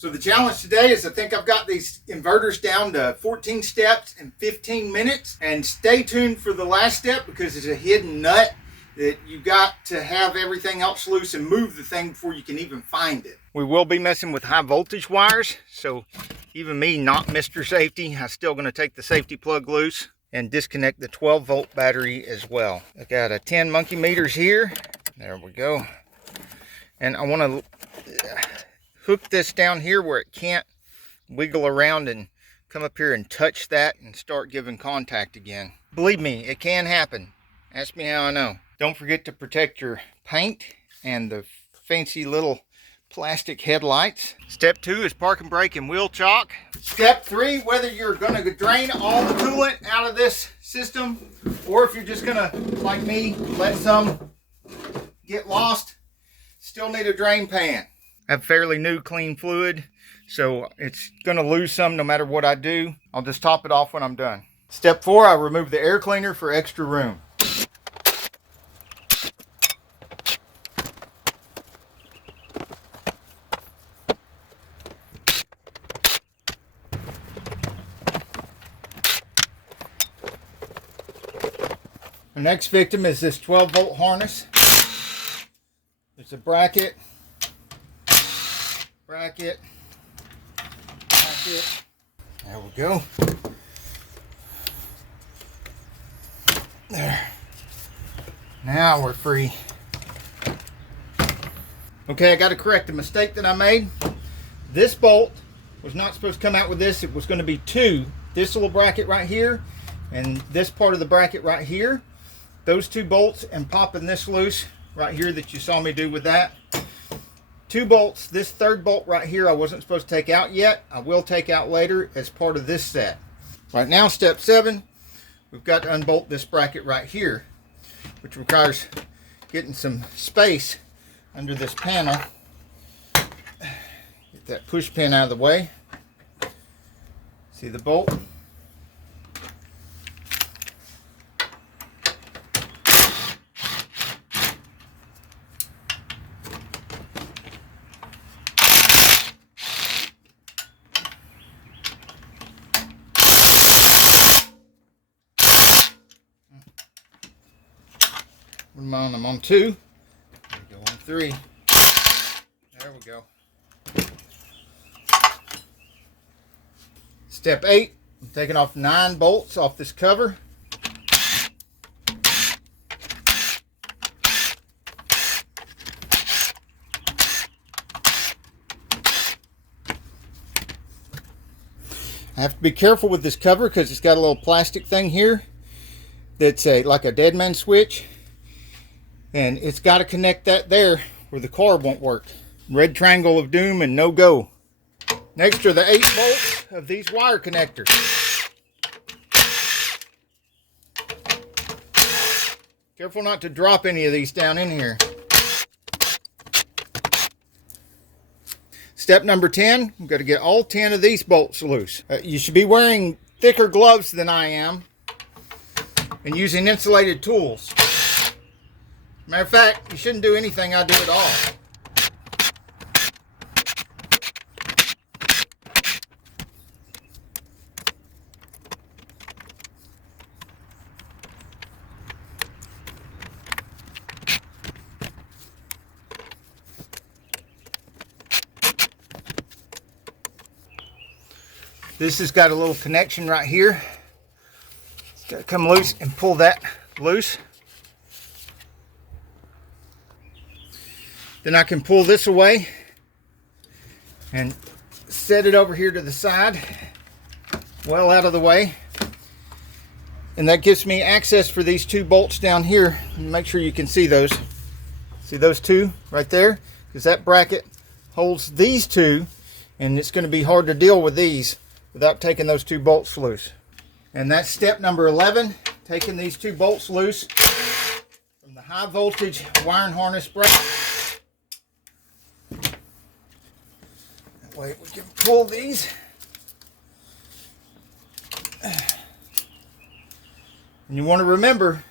So the challenge today is I think I've got these inverters down to 14 steps in 15 minutes. And stay tuned for the last step because it's a hidden nut that you got to have everything else loose and move the thing before you can even find it. We will be messing with high voltage wires. So even me, not Mr. Safety, I'm still going to take the safety plug loose and disconnect the 12 volt battery as well. I got a 10 monkey meters here. There we go. And I want to hook this down here where it can't wiggle around and come up here and touch that and start giving contact again. Believe me, it can happen. Ask me how I know. Don't forget to protect your paint and the fancy little plastic headlights. Step 2 is park and brake and wheel chock. Step 3, whether you're going to drain all the coolant out of this system or if you're just going to, like me, let some get lost, still need a drain pan. I have fairly new clean fluid, so it's going to lose some no matter what I do. I'll just top it off when I'm done. Step 4, I remove the air cleaner for extra room. The next victim is this 12 volt harness. There's a bracket. Bracket. There we go. There. Now we're free. Okay, I got to correct the mistake that I made. This bolt was not supposed to come out with this. It was going to be two. This little bracket right here and this part of the bracket right here. Those two bolts and popping this loose right here that you saw me do with that. 2 bolts. This third bolt right here I wasn't supposed to take out yet. I will take out later as part of this set. Right now, step 7, we've got to unbolt this bracket right here, which requires getting some space under this panel. Get that push pin out of the way. See the bolt? I'm on 2. Go on 3. There we go. Step 8. I'm taking off 9 bolts off this cover. I have to be careful with this cover because it's got a little plastic thing here that's like a dead man switch. And it's got to connect that there where the carb won't work. Red triangle of doom and no go. Next are the 8 bolts of these wire connectors. Careful not to drop any of these down in here. Step number 10, we've got to get all 10 of these bolts loose. You should be wearing thicker gloves than I am and using insulated tools. Matter of fact, you shouldn't do anything I do at all. This has got a little connection right here. It's got to come loose and pull that loose. Then I can pull this away and set it over here to the side, well out of the way. And that gives me access for these 2 bolts down here. Make sure you can see those. See those 2 right there? Because that bracket holds these 2, and it's going to be hard to deal with these without taking those 2 bolts loose. And that's step number 11, taking these 2 bolts loose from the high voltage wiring harness bracket. Wait, we can pull these. And you want to remember,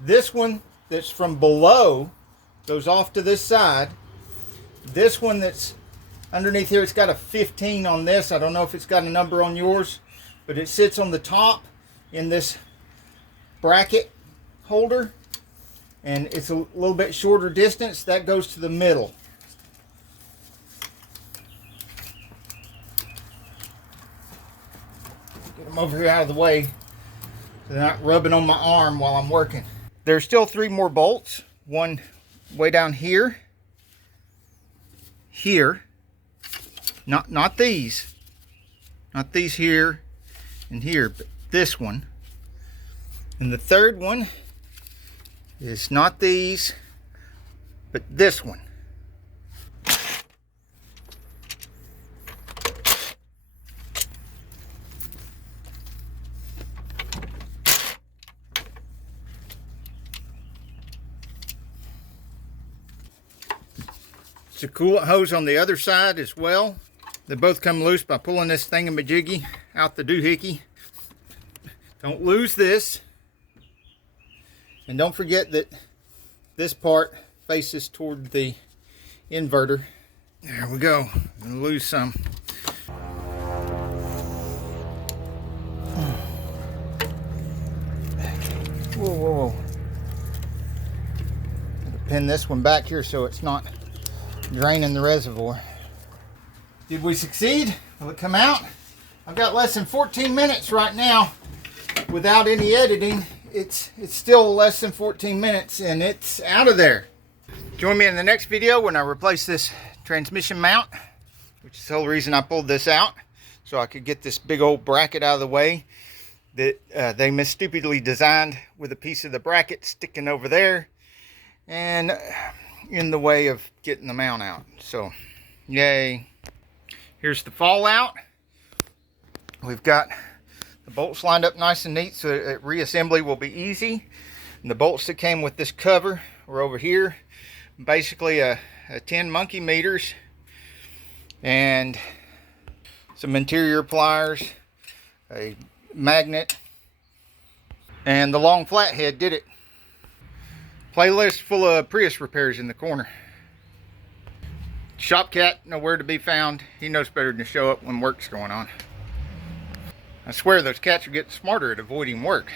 this one that's from below goes off to this side. This one that's Underneath here, it's got a 15 on this. I don't know if it's got a number on yours, but it sits on the top in this bracket holder, and it's a little bit shorter distance. That goes to the middle. Get them over here out of the way so they're not rubbing on my arm while I'm working. There's still 3 more bolts. One way down here. Here. Not these. Not these here and here, but this one. And the third one is not these, but this one. It's a coolant hose on the other side as well. They both come loose by pulling this thingamajiggy out the doohickey. Don't lose this. And don't forget that this part faces toward the inverter. There we go. I'm gonna lose some. Whoa, whoa, whoa. Gotta pin this one back here so it's not draining the reservoir. Did we succeed? Will it come out? I've got less than 14 minutes right now without any editing. It's still less than 14 minutes and it's out of there. Join me in the next video when I replace this transmission mount, which is the whole reason I pulled this out, so I could get this big old bracket out of the way that they stupidly designed, with a piece of the bracket sticking over there and in the way of getting the mount out. So yay. Here's the fallout. We've got the bolts lined up nice and neat so that reassembly will be easy. And the bolts that came with this cover are over here. Basically a 10 monkey meters and some interior pliers, a magnet, and the long flathead did it. Playlist full of Prius repairs in the corner. Shop cat nowhere to be found. He knows better than to show up when work's going on. I swear those cats are getting smarter at avoiding work.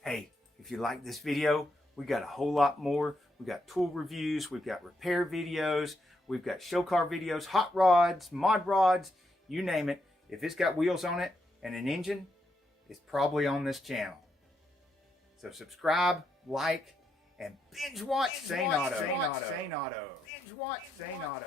Hey, if you like this video, we got a whole lot more. We got tool reviews, we've got repair videos, we've got show car videos, hot rods, mod rods, you name it. If it's got wheels on it and an engine, it's probably on this channel. So subscribe, like, and binge watch Sane Auto. Binge watch Sane Auto.